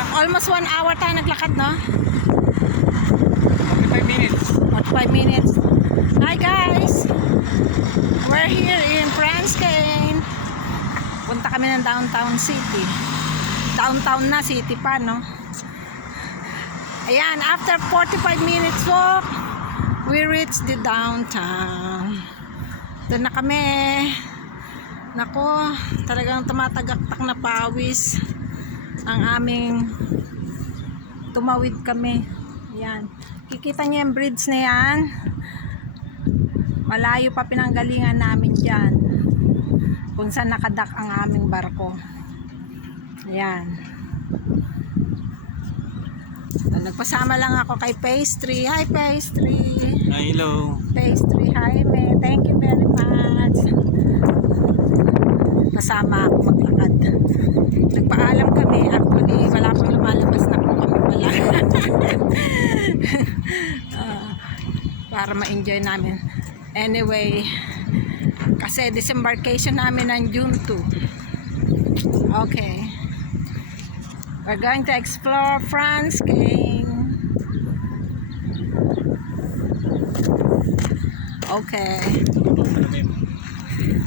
Almost 1 hour tayo naglakad, no? 45 minutes. 45 minutes. Hi guys! We're here in Franskane. Punta kami ng downtown city. Downtown na, city pa, no? Ayan, after 45 minutes walk, we reached the downtown. Doon na kami. Nako, talagang tumatagaktak na pawis ang aming tumawid kami. Ayan. Kikita niyo yung bridge na yan. Malayo pa pinanggalingan namin dyan. Kung saan nakadak ang aming barko. Ayan. So, nagpasama lang ako kay Pastry. Hi Pastry. Hello. Pastry, hi me. Thank you very much. Kasama ako maglakad. Nagpaalam kami. Actually, wala pang lumalabas na po kami pala. Para ma-enjoy namin. Anyway, kasi disembarkation namin ng June 2. Okay. We're going to explore Franskane. Okay.